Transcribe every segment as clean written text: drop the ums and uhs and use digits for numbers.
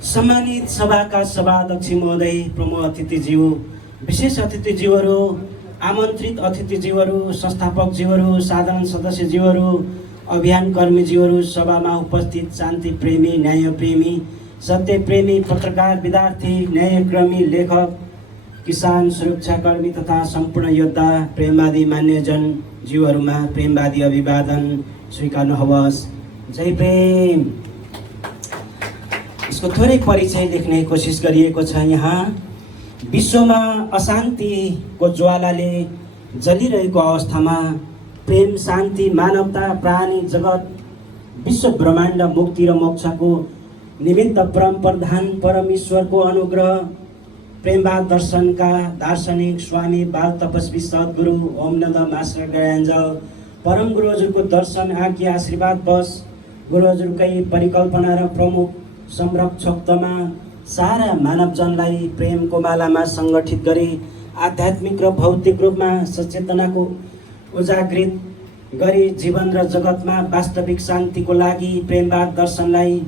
सम्मानित सभाका सभाध्यक्ष महोदय, प्रमुख अतिथिज्यू, विशेष अतिथिज्यूहरू, आमन्त्रित अतिथिज्यूहरू, संस्थापकज्यूहरू, साधारण सदस्यज्यूहरू, अभियान कर्मीज्यूहरू, सभामा उपस्थित शान्ति प्रेमी, न्याय प्रेमी, सत्य प्रेमी, पत्रकार, विद्यार्थी, न्यायकर्मी, लेखक, किसान, सुरक्षाकर्मी तथा सम्पूर्ण योद्धा, प्रेमवादी मान्यजन जीवहरूमा प्रेमवादी अभिवादन स्वीकार्नुहोस्। जय प्रेम। यसको थोरै परिचय लेख्ने कोसिस गरिएको छ। यहाँ विश्वमा अशान्तिको ज्वालाले जलिरहेको अवस्थामा प्रेम, शान्ति, मानवता, प्राणी जगत, विश्व ब्रह्माण्ड मुक्ति र मोक्षको निमित्त परम प्रधान परमेश्वरको अनुग्रह, प्रेमवाद दर्शनका दार्शनिक स्वामी बाल तपस्वी सद्गुरु ओमनन्द मास्टर गयाञ्जल परम गुरु हजुरको दर्शन, आज्ञा, आशीर्वाद बस गुरु हजुरकै परिकल्पना र प्रमुख संरक्षकत्वमा सारा मानवजनलाई प्रेमको मालामा सङ्गठित गरी आध्यात्मिक र भौतिक रूपमा सचेतनाको उजागृत गरी जीवन र जगतमा वास्तविक शान्तिको लागि प्रेमवाद दर्शनलाई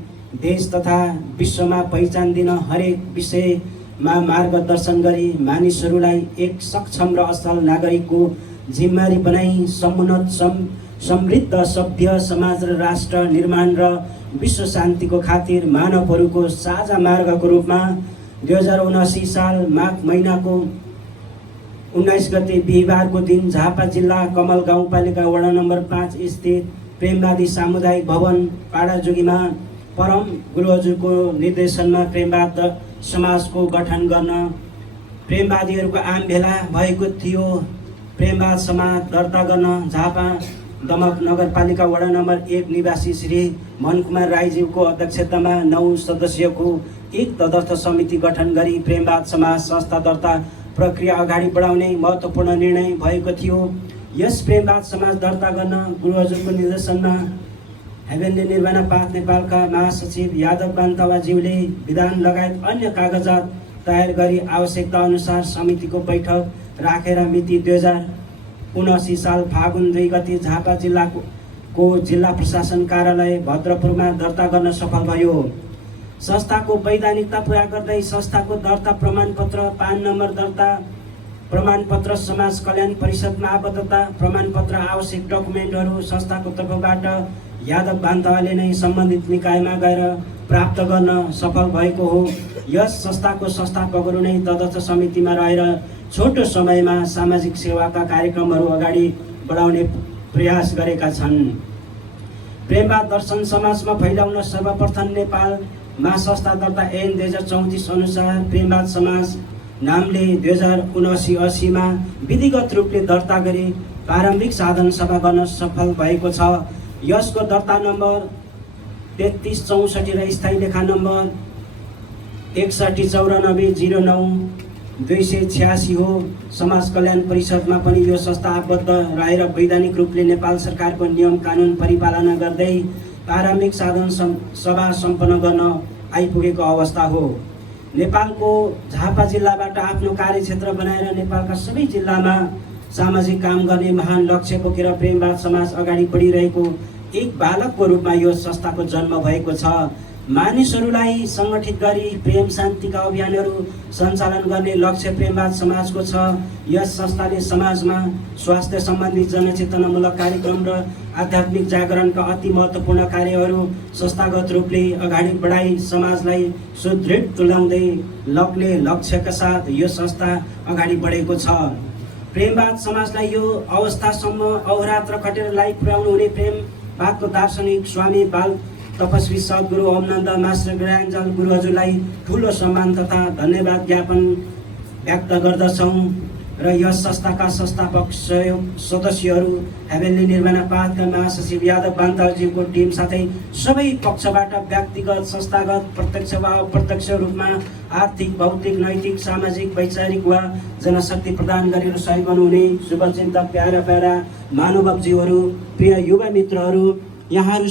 देश तथा विश्वमा पहिचान दिन हरेक विषयमा मार्गदर्शन गरी मानिसहरूलाई एक सक्षम र असल नागरिकको जिम्मेवारी बनाई समुन्नत समृद्ध सभ्य समाज र राष्ट्र निर्माण र विश्व शान्तिको खातिर मानवहरूको साझा मार्गको रूपमा 2079 साल माघ महिनाको 19 गते बिहिबारको दिन झापा जिल्ला कमल गाउँपालिका वडा नम्बर 5 स्थित प्रेमवादी सामुदायिक भवन पाडाजुगीमा परम गुरु हजुरको निर्देशनमा प्रेमवाद समाजको गठन गर्न प्रेमवादीहरूको आम भेला भएको थियो। प्रेमवाद समाज दर्ता गर्न झापा दमक नगरपालिका वडा नम्बर 1 निवासी श्री मनकुमार राईज्यूको अध्यक्षतामा 9 सदस्यको एक तदर्थ समिति गठन गरी प्रेमवाद समाज संस्था दर्ता प्रक्रिया अगाडि बढाउने महत्त्वपूर्ण निर्णय भएको थियो। यस प्रेमवाद समाज दर्ता गर्न गुरु हजुरको निर्देशनमा हेभेनली निर्माण पाथ नेपालका महासचिव यादव बान्तवाज्यूले विधान लगायत अन्य कागजात तयार गरी आवश्यकता अनुसार समितिको बैठक राखेर मिति 2079 साल फागुन 2 गते झापा जिल्लाको जिल्ला प्रशासन कार्यालय भद्रपुरमा दर्ता गर्न सफल भयो। संस्थाको वैधानिकता पुरा गर्दै संस्थाको दर्ता प्रमाणपत्र, पान नम्बर दर्ता प्रमाणपत्र, समाज कल्याण परिषदमा आबद्धता प्रमाणपत्र, आवश्यक डकुमेन्टहरू संस्थाको तर्फबाट यादव बान्तवाले नै सम्बन्धित निकायमा गएर प्राप्त गर्न सफल भएको हो। यस संस्थाको संस्थापकहरू नै तदर्थ समितिमा रहेर छोटो समयमा सामाजिक सेवाका कार्यक्रमहरू अगाडि बढाउने प्रयास गरेका छन्। प्रेमवाद दर्शन समाजमा फैलाउन सर्वप्रथम नेपालमा संस्था दर्ता ऐन 2034 अनुसार प्रेमवाद समाज नामले 2079 मा विधिगत रूपले दर्ता गरी प्रारम्भिक साधन सभा गर्न सफल भएको छ। यसको दर्ता नम्बर 3364 र स्थायी लेखा नम्बर 619409 हो। समाज कल्याण परिषदमा पनि यो संस्था आबद्ध रहेर वैधानिक रूपले नेपाल सरकारको नियम कानुन परिपालना गर्दै प्रारम्भिक साधन सभा सम्पन्न गर्न आइपुगेको अवस्था हो। नेपालको झापा जिल्लाबाट आफ्नो कार्यक्षेत्र बनाएर नेपालका सबै जिल्लामा सामाजिक काम गर्ने महान लक्ष्य बोकेर प्रेमवाद समाज अगाडि बढिरहेको एक बालकको रूपमा यो संस्थाको जन्म भएको छ। मानिसहरूलाई सङ्गठित गरी प्रेम शान्तिका अभियानहरू सञ्चालन गर्ने लक्ष्य प्रेमवाद समाजको छ। यस संस्थाले समाजमा स्वास्थ्य सम्बन्धी जनचेतनामूलक कार्यक्रम र आध्यात्मिक जागरणका अति महत्त्वपूर्ण कार्यहरू संस्थागत रूपले अगाडि बढाई समाजलाई सुदृढ तुल्याउँदै लग्ने लक्ष्यका साथ यो संस्था अगाडि बढेको छ। प्रेमवाद समाजलाई यो अवस्थासम्म अहोरात्र खटेर लाई पुर्याउनु हुने प्रेमवादको दार्शनिक स्वामी बाल तपस्वी सद्गुरु ओमनन्द मास्टर गयाञ्जल गुरु हजुरलाई ठुलो सम्मान तथा धन्यवाद ज्ञापन व्यक्त गर्दछौँ र यस संस्थाका संस्थापक सदस्यहरू, हेभेनली निर्माण पाथका महासचिव यादव बान्तवाज्यूको टिम साथै सबै पक्षबाट व्यक्तिगत, संस्थागत, प्रत्यक्ष वा अप्रत्यक्ष रूपमा आर्थिक, भौतिक, नैतिक, सामाजिक, वैचारिक वा जनशक्ति प्रदान गरेर सहयोग गर्नुहुने शुभचिन्तक, प्यारा प्यारा महानुभावज्यूहरू, प्रिय युवा मित्रहरू, यहाँहरू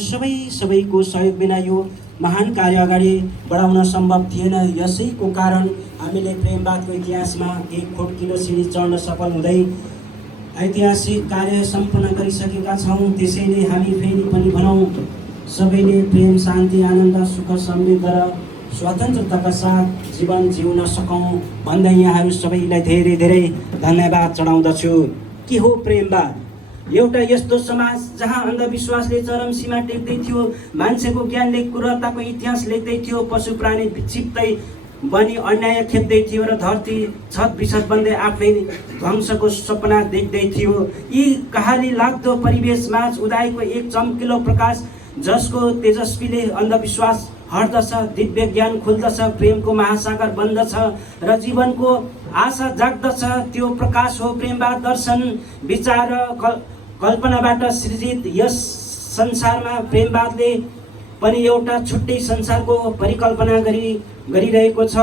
सबैको सहयोग बिना यो महान कार्य अगाडि बढाउन सम्भव थिएन। यसैको कारण हामीले प्रेमवादको इतिहासमा एक खुड्किलो सिडी चढ्न सफल हुँदै ऐतिहासिक कार्य सम्पन्न गरिसकेका छौँ। त्यसैले हामी फेरि पनि भनौँ, सबैले प्रेम, शान्ति, आनन्द, सुख, समृद्ध र स्वतन्त्रताका साथ जीवन जिउन सकौँ भन्दै यहाँहरू सबैलाई धेरै धेरै धन्यवाद चढाउँदछु। के हो प्रेमवाद? एउटा यस्तो समाज जहाँ अन्धविश्वासले चरम सीमा टेक्दै थियो, मान्छेको ज्ञानले क्रूरताको इतिहास लेख्दै थियो, पशु प्राणी विक्षिप्तै बनी अन्याय खेप्दै थियो र धरती छत बिछत बन्दै आफै ध्वंसको सपना देख्दै थियो। यी कहाली लाग्दो परिवेशमा उदाएको एक चम्किलो प्रकाश, जसको तेजस्वीले अन्धविश्वास हट्दछ, दिव्य ज्ञान खुल्दछ, प्रेमको महासागर बन्दछ र जीवनको आशा जाग्दछ। त्यो प्रकाश हो प्रेमवाद दर्शन। विचार र कल्पनाबाट सृजित यस संसारमा प्रेमवादले पनि एउटा छुट्टै संसारको परिकल्पना गरिरहेको छ।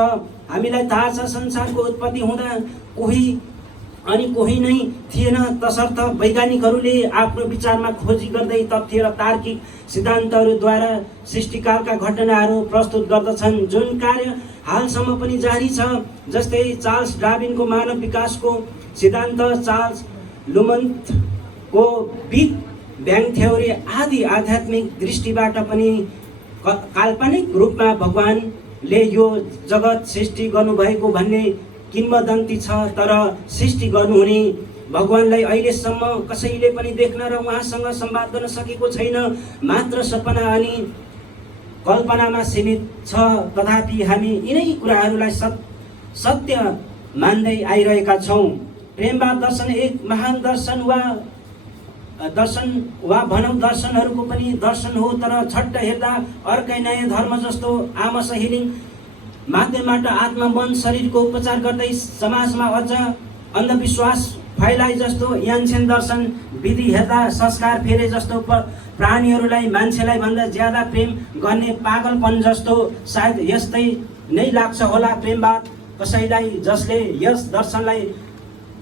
हामीलाई थाहा छ संसारको उत्पत्ति हुँदा कोही नै थिएन, तसर्थ वैज्ञानिकहरूले आफ्नो विचारमा खोजी गर्दै तथ्य र तार्किक सिद्धान्तहरूद्वारा सृष्टिकालका घटनाहरू प्रस्तुत गर्दछन्, जुन कार्य हालसम्म पनि जारी छ। जस्तै चार्ल्स डार्विनको मानव विकासको सिद्धान्त, चार्ल्स लुमन्थको बिग ब्याङ थ्योरी आदि आध्यात्मिक दृष्टिबाट पनि काल्पनिक रूपमा भगवानले यो जगत सृष्टि गर्नुभएको भन्ने किंवदन्ती छ। तर सृष्टि गर्नुहुने भगवानलाई अहिलेसम्म कसैले पनि देख्न र उहाँसँग संवाद गर्न सकेको छैन, मात्र सपना अनि कल्पनामा सीमित छ। तथापि हामी यिनै कुराहरूलाई सत्य मान्दै आइरहेका छौँ। प्रेमवाद दर्शन एक महान दर्शन वा भनौँ दर्शनहरूको पनि दर्शन हो, तर छट्ट हेर्दा अर्कै नयाँ धर्म जस्तो आमस हिलिङ माध्यमबाट आत्मा मन शरीरको उपचार गर्दै समाजमा अझ अन्धविश्वास फैलाए जस्तो यान्सेन दर्शन विधि हेर्दा संस्कार फेरे जस्तो प्राणीहरूलाई मान्छेलाई भन्दा ज्यादा प्रेम गर्ने पागलपन जस्तो सायद यस्तै नै लाग्छ होला प्रेमवाद कसैलाई, जसले यस दर्शनलाई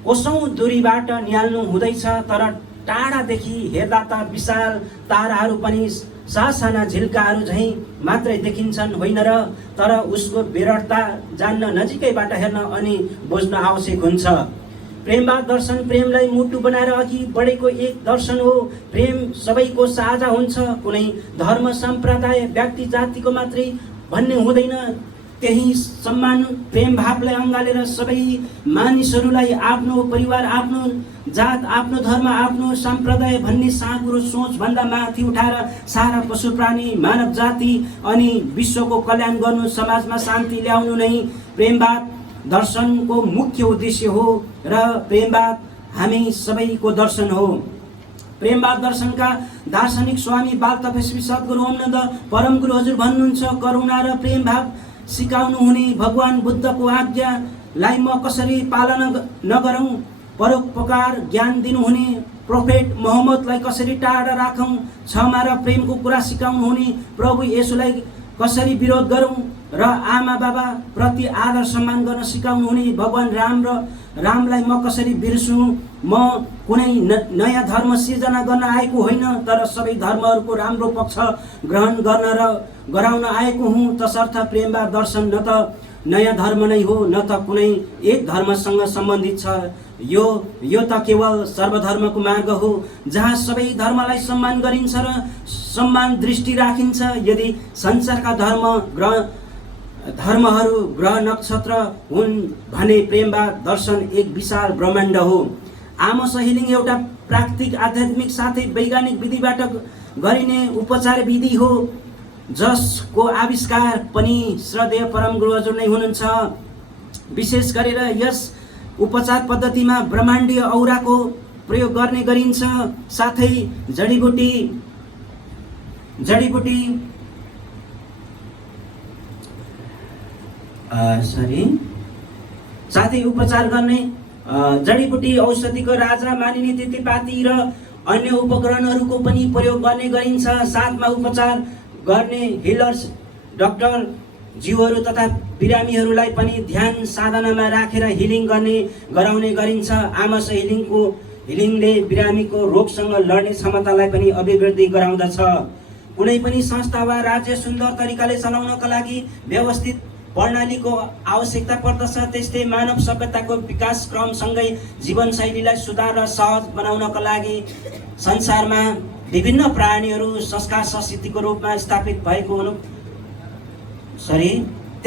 कोसौँ दूरीबाट निहाल्नु हुँदैछ। तर टाढादेखि हेर्दा त विशाल ताराहरू पनि सासाना झिल्काहरू झैँ मात्रै देखिन्छन्, होइन र? तर उसको विरटता जान्न नजिकैबाट हेर्न अनि बुझ्न आवश्यक हुन्छ। प्रेमवाद दर्शन प्रेमलाई मुटु बनाएर अघि बढेको एक दर्शन हो। प्रेम सबैको साझा हुन्छ, कुनै धर्म सम्प्रदाय व्यक्ति जातिको मात्रै भन्ने हुँदैन। त्यही सम्मान प्रेम भावलाई अँगालेर सबै मानिसहरूलाई आफ्नो परिवार, आफ्नो जात, आफ्नो धर्म, आफ्नो सम्प्रदाय भन्ने साँघुरो सोचभन्दा माथि उठाएर सारा पशु प्राणी, मानव जाति अनि विश्वको कल्याण गर्नु, समाजमा शान्ति ल्याउनु नै प्रेमवाद दर्शनको मुख्य उद्देश्य हो र प्रेमवाद हामी सबैको दर्शन हो। प्रेमवाद दर्शनका दार्शनिक स्वामी बाल तपस्वी सद्गुरु ओमनन्द परमगुरु हजुर भन्नुहुन्छ, करुणा र प्रेम भाव सिकाउनु हुने भगवान बुद्धको आज्ञालाई म कसरी पालना नगरौँ, परोपकार ज्ञान दिनुहुने प्रोफेट मोहम्मदलाई कसरी टाढा राखौँ, क्षमा र प्रेमको कुरा सिकाउनु हुने प्रभु येशूलाई कसरी विरोध गरौँ र आमा बाबा प्रति आदर सम्मान गर्न सिकाउनु हुने भगवान रामलाई म कसरी बिर्सुँ। म कुनै नयाँ धर्म सिर्जना गर्न आएको होइन, तर सबै धर्महरूको राम्रो पक्ष ग्रहण गर्न र गराउन आएको हुँ। तसर्थ प्रेमवाद दर्शन न त नयाँ धर्म नै हो, न त कुनै एक धर्मसँग सम्बन्धित छ। यो त केवल सर्वधर्मको मार्ग हो, जहाँ सबै धर्मलाई सम्मान गरिन्छ र सम्मान दृष्टि राखिन्छ। यदि संसारका धर्महरू ग्रह नक्षत्र हुन् भने प्रेमवाद दर्शन एक विशाल ब्रह्माण्ड हो। आमोस हिलिङ एउटा प्राकृतिक, आध्यात्मिक साथै वैज्ञानिक विधिबाट गरिने उपचार विधि हो, जसको आविष्कार पनि श्रद्धेय परमगुरु हजुर नै हुनुहुन्छ। विशेष गरेर यस उपचार पद्धतिमा ब्रह्माण्डीय औराको प्रयोग गर्ने गरिन्छ, साथै जडीबुटी साथै उपचार गर्ने जडीबुटी औषधिको राजा मानिने तितेपाती र अन्य उपकरणहरूको पनि प्रयोग गर्ने गरिन्छ। साथमा उपचार गर्ने हिलर्स, डाक्टर, जीवहरू तथा बिरामीहरूलाई पनि ध्यान साधनामा राखेर हिलिङ गराउने गरिन्छ। आमस हिलिङले बिरामीको रोगसँग लड्ने क्षमतालाई पनि अभिवृद्धि गराउँदछ। कुनै पनि संस्था वा राज्य सुन्दर तरिकाले चलाउनका लागि व्यवस्थित प्रणालीको आवश्यकता पर्दछ। त्यस्तै मानव सभ्यताको विकास क्रमसँगै जीवनशैलीलाई सुधार र सहज बनाउनका लागि संसारमा विभिन्न प्राणीहरू संस्कार संस्कृतिको रूपमा स्थापित भएको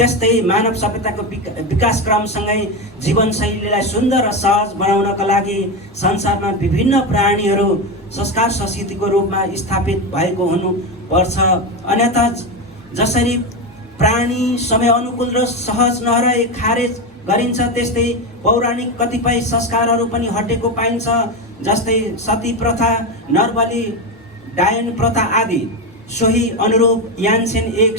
त्यस्तै मानव सभ्यताको विकास क्रमसँगै जीवनशैलीलाई सुन्दर र सहज बनाउनका लागि संसारमा विभिन्न प्राणीहरू संस्कार संस्कृतिको रूपमा स्थापित भएको हुनुपर्छ। अन्यथा जसरी प्राणी समय अनुकूल र सहज नरहे खारेज गरिन्छ, त्यस्तै पौराणिक कतिपय संस्कारहरू पनि हटेको पाइन्छ। जस्तै सती प्रथा, नरबली, डायन प्रथा आदि। सोही अनुरूप यान्सेन एक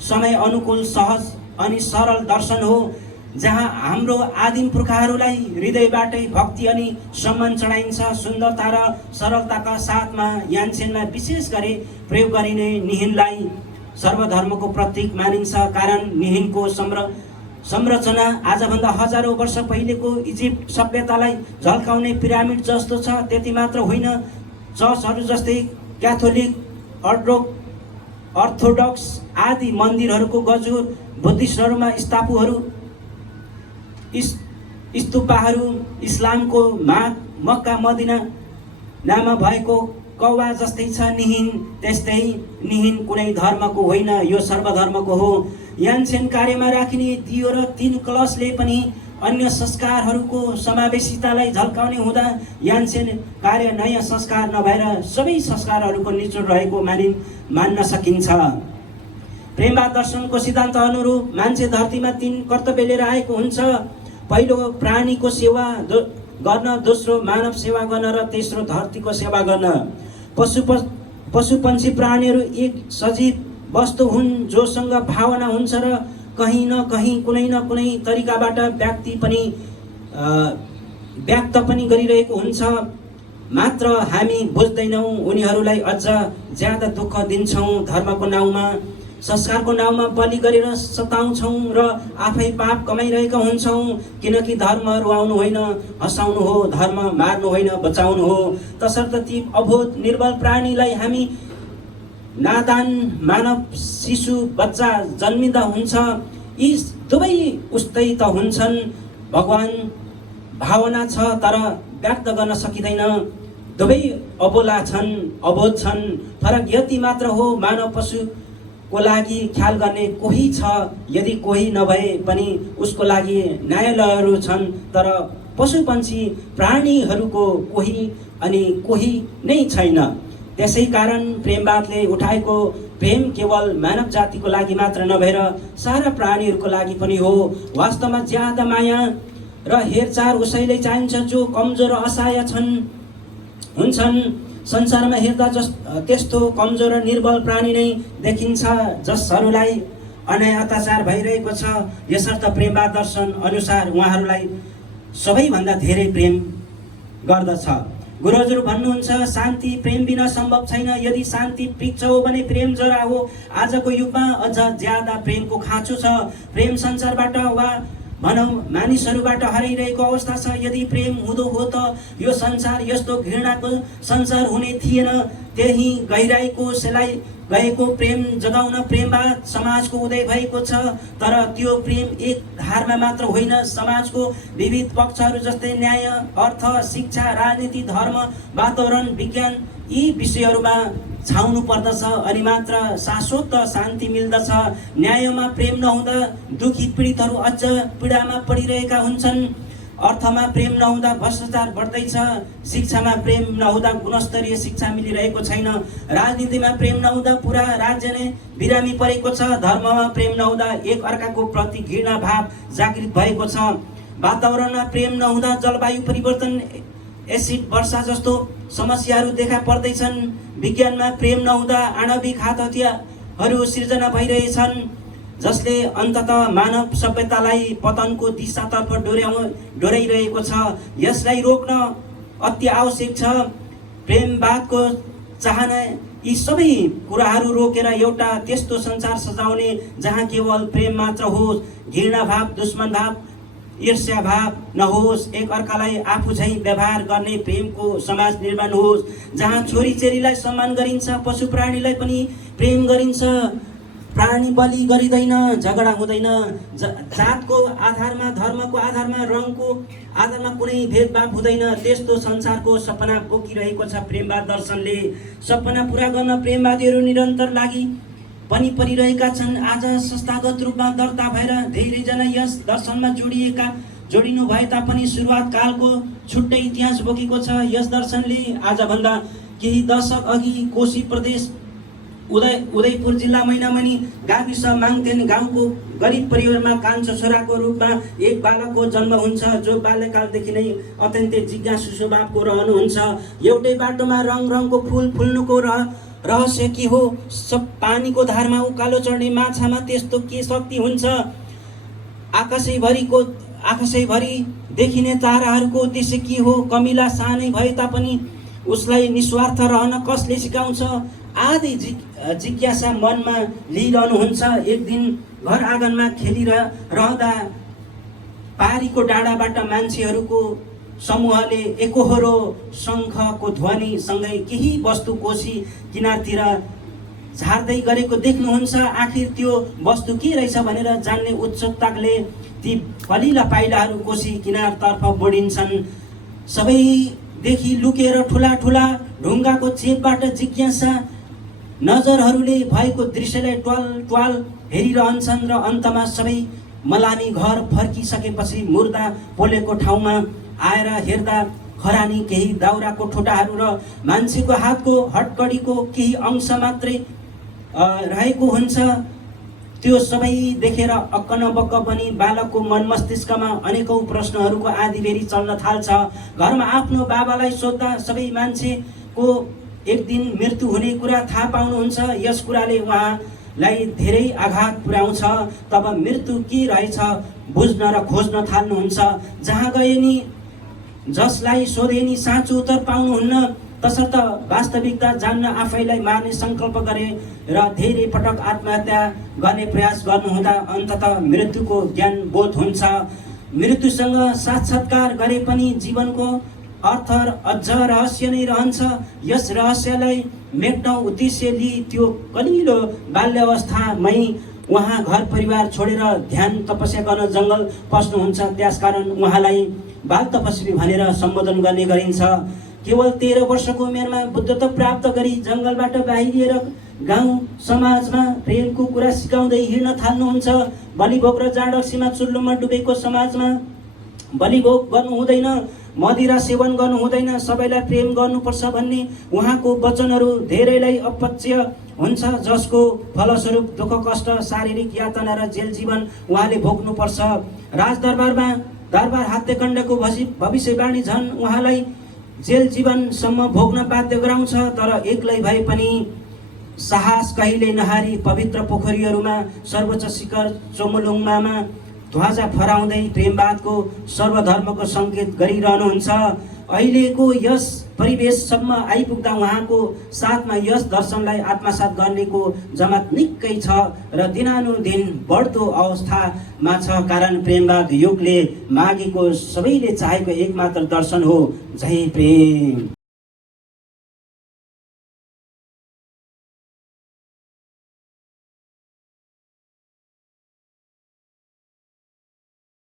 समय अनुकूल, सहज अनि सरल दर्शन हो, जहाँ हाम्रो आदिम पुर्खाहरूलाई हृदयबाटै भक्ति अनि सम्मान चढाइन्छ। सुन्दरता र सरलताका साथमा यान्सेनमा विशेष गरी प्रयोग गरिने निहिनलाई सर्वधर्मको प्रतीक मानिन्छ। कारण निहिनको संरचना आजभन्दा हजारौँ वर्ष पहिलेको इजिप्ट सभ्यतालाई झल्काउने पिरामिड जस्तो छ। त्यति मात्र होइन, चर्चहरू जस्तै क्याथोलिक, अर्थोडक्स आदि मन्दिरहरूको गजुर, बुद्धिस्टहरूमा स्तूपहरू, इस्लामको मक्का मदिना नाममा भएको कौवा जस्तै छ निहिन। त्यस्तै निहिन कुनै धर्मको होइन, यो सर्वधर्मको हो। यान्सेन कार्यमा राखिने दियो र 3 कलशले पनि अन्य संस्कारहरूको समावेशितालाई झल्काउने हुँदा यान्सेन कार्य नयाँ संस्कार नभएर सबै संस्कारहरूको निचोड रहेको मान्न सकिन्छ। प्रेमवाद दर्शनको सिद्धान्त अनुरूप मान्छे धरतीमा 3 कर्तव्य लिएर आएको हुन्छ। पहिलो प्राणीको सेवा गर्न, दोस्रो मानव सेवा गर्न र तेस्रो धरतीको सेवा गर्न। पशु पन्छी प्राणीहरू एक सजीव वस्तु हुन् जोसँग भावना हुन्छ र कहीँ न कहीँ कुनै न कुनै तरिकाबाट व्यक्त पनि गरिरहेको हुन्छ। मात्र हामी बुझ्दैनौँ, उनीहरूलाई अझ ज्यादा दुःख दिन्छौँ। धर्मको नाउँमा, संस्कारको नाउँमा बलि गरेर सताउँछौँ र आफै पाप कमाइरहेका हुन्छौँ। किनकि धर्म रुवाउनु होइन, हँसाउनु हो, धर्म मार्नु होइन, बचाउनु हो। तसर्थ ती अबोध निर्बल प्राणीलाई हामी नादान मानव शिशु बच्चा जन्मिँदा हुन्छ, यी दुवै उस्तै त हुन्छन्। भगवान भावना छ तर व्यक्त गर्न सकिँदैन। दुवै अबोला छन्, अबोध छन्। फरक यति मात्र हो, मानव पशुको लागि ख्याल गर्ने कोही छ। यदि कोही नभए पनि उसको लागि न्यायालयहरू छन्, तर पशुपन्छी प्राणीहरूको कोही नै छैन। त्यसै कारण प्रेमवादले उठाएको प्रेम केवल मानव जातिको लागि मात्र नभएर सारा प्राणीहरूको लागि पनि हो। वास्तवमा ज्यादा माया र हेरचाह उसैले चाहिन्छ जो कमजोर र असहाय हुन्छन्। संसारमा हेर्दा त्यस्तो कमजोर र निर्बल प्राणी नै देखिन्छ जसहरूलाई अन्याय अत्याचार भइरहेको छ। यसर्थ प्रेमवाद दर्शन अनुसार उहाँहरूलाई सबैभन्दा धेरै प्रेम गर्दछ। गुरुजहरू भन्नुहुन्छ, शान्ति प्रेम बिना सम्भव छैन। यदि शान्ति वृक्ष हो भने प्रेम जरा हो। आजको युगमा अझ ज्यादा प्रेमको खाँचो छ। प्रेम संसारबाट वा भनौँ मानिसहरूबाट हराइरहेको अवस्था छ। यदि प्रेम हुँदो हो त यो संसार यस्तो घृणाको संसार हुने थिएन। त्यही गहिराईको सेलाइ गएको प्रेम जगाउन प्रेमवाद समाजको उदय भएको छ। तर त्यो प्रेम एक धारमा मात्र होइन, समाजको विविध पक्षहरू जस्तै न्याय, अर्थ, शिक्षा, राजनीति, धर्म, वातावरण, विज्ञान यी विषयहरूमा छाउनु पर्दछ। अनि मात्र शाश्वत शान्ति मिल्दछ। न्यायमा प्रेम नहुँदा दुखी पीडितहरू अझ पीडामा पडिरहेका हुन्छन्। अर्थमा प्रेम नहुँदा भ्रष्टाचार बढ्दैछ। शिक्षामा प्रेम नहुँदा गुणस्तरीय शिक्षा मिलिरहेको छैन। राजनीतिमा प्रेम नहुँदा पुरा राज्य नै बिरामी परेको छ। धर्ममा प्रेम नहुँदा एक अर्काको प्रति घृणा भाव जागृत भएको छ। वातावरणमा प्रेम नहुँदा जलवायु परिवर्तन, एसिड वर्षा जस्तो समस्याहरू देखा पर्दैछन्। विज्ञानमा प्रेम नहुँदा आणविक हतियारहरू सिर्जना भइरहेछन्, जसले अन्ततः मानव सभ्यतालाई पतनको दिशातर्फ डोर्याइरहेको छ। यसलाई रोक्न अति आवश्यक छ। प्रेमवादको चाहना यी सबै कुराहरू रोकेर एउटा त्यस्तो संसार सजाउने जहाँ केवल प्रेम मात्र होस्, घृणाभाव, दुश्मनभाव, ईर्ष्याभाव नहोस्, एक अर्कालाई आफू झैँ व्यवहार गर्ने प्रेमको समाज निर्माण होस्, जहाँ छोरीचेलीलाई सम्मान गरिन्छ, पशु प्राणीलाई पनि प्रेम गरिन्छ, प्राणी बलि गरिँदैन, झगडा हुँदैन, जातको आधारमा, धर्मको आधारमा, रङको आधारमा कुनै भेदभाव हुँदैन। त्यस्तो संसारको सपना बोकिरहेको छ प्रेमवाद दर्शनले। सपना पुरा गर्न प्रेमवादीहरू निरन्तर पनि परिरहेका छन्। आज संस्थागत रूपमा दर्ता भएर धेरैजना यस दर्शनमा जोडिनु भए तापनि सुरुवात कालको छुट्टै इतिहास बोकेको छ। यस दर्शनले आजभन्दा केही दशक अघि कोशी प्रदेश उदयपुर जिल्ला मैनामनी गाविस माङतेन गाउँको गरिब परिवारमा कान्छो छोराको रूपमा एक बालकको जन्म हुन्छ, जो बाल्यकालदेखि नै अत्यन्तै जिज्ञासु स्वभावको रहनुहुन्छ। एउटै बाटोमा रङ रङको फुल फुल्नुको रहस्य के हो? सब पानीको धारमा उकालो चढ्ने माछामा त्यस्तो के शक्ति हुन्छ? आकाशैभरि देखिने ताराहरूको उद्देश्य के हो? कमिला सानै भए तापनि उसलाई निस्वार्थ रहन कसले सिकाउँछ? आदि जिज्ञासा मनमा लिइरहनुहुन्छ। एक दिन घर आँगनमा खेलिरहँदा पारीको डाँडाबाट मान्छेहरूको समूहले एकोहोरो शङ्खको ध्वनि सँगै केही वस्तु कोशी किनारतिर झार्दै गरेको देख्नुहुन्छ। आखिर त्यो वस्तु के रहेछ भनेर जान्ने उत्सुकताले ती फलिला पाइलाहरू कोशी किनारतर्फ बढिन्छन्। सबैदेखि लुकेर ठुला ठुला ढुङ्गाको चेपबाट जिज्ञासा नजरहरूले भएको दृश्यलाई ट्वाल हेरिरहन्छन् र अन्तमा सबै मलामी घर फर्किसकेपछि मुर्दा पोलेको ठाउँमा आएर हेर्दा खरानी केही दाउराको ठोटाहरू र मान्छेको हातको हटकडीको केही अंश मात्रै रहेको हुन्छ। त्यो सबै देखेर अक्क न बक्क पनि बालकको मन मस्तिष्कमा अनेकौं प्रश्नहरूको आँधीबेहरी चल्न थाल्छ। घरमा आफ्नो बाबालाई सोद्धा सबै मान्छेको एक दिन मृत्यु हुने कुरा थाहा पाउनुहुन्छ। यस कुराले उहाँलाई धेरै आघात पुर्याउँछ। तब मृत्यु के रहेछ बुझ्न र खोज्न थाल्नुहुन्छ। जहाँ गए नि जसलाई सोधे नि साँचो उत्तर पाउनुहुन्न। तसर्थ वास्तविकता जान्न आफैलाई मार्ने सङ्कल्प गरे र धेरै पटक आत्महत्या गर्ने प्रयास गर्नुहुँदा अन्ततः मृत्युको ज्ञान बोध हुन्छ। मृत्युसँग साक्षात्कार गरे पनि जीवनको अर्थ अझ रहस्य नै रहन्छ। यस रहस्यलाई मेट्न उद्देश्य लिई त्यो कलिलो बाल्यावस्थामै उहाँ घर परिवार छोडेर ध्यान तपस्या गर्न जङ्गल पस्नुहुन्छ। त्यसकारण उहाँलाई बाल तपस्वी भनेर सम्बोधन गर्ने गरिन्छ। केवल 13 वर्षको उमेरमा बुद्धत्व प्राप्त गरी जङ्गलबाट बाहिरिएर गाउँ समाजमा प्रेमको कुरा सिकाउँदै हिँड्न थाल्नुहुन्छ। बलिभोग र जाँडक्सीमा चुल्लोमा डुबेको समाजमा बलिभोग गर्नु हुँदैन, मदिरा सेवन गर्नु हुँदैन, सबैलाई प्रेम गर्नुपर्छ भन्ने उहाँको वचनहरू धेरैलाई अपच्य हुन्छ, जसको फलस्वरूप दुःख कष्ट शारीरिक यातना र जेल जीवन उहाँले भोग्नुपर्छ। राजदरबारमा दरबार हत्याकाण्डको भविष्यवाणी झन् उहाँलाई जेल जीवनसम्म भोग्न बाध्य गराउँछ। तर एक्लै भए पनि साहस कहिले नहारी पवित्र पोखरीहरूमा सर्वोच्च शिखर चोमोलुङमामा ध्वजा फहराउँदै प्रेमवादको सर्वधर्मको सङ्केत गरिरहनुहुन्छ। अहिलेको यस परिवेशसम्म आइपुग्दा उहाँको साथमा यस दर्शनलाई आत्मसात गर्नेको जमात निकै छ र दिनानुदिन बढ्दो अवस्थामा छ। कारण प्रेमवाद युगले मागेको सबैले चाहेको एकमात्र दर्शन हो। जय प्रेम।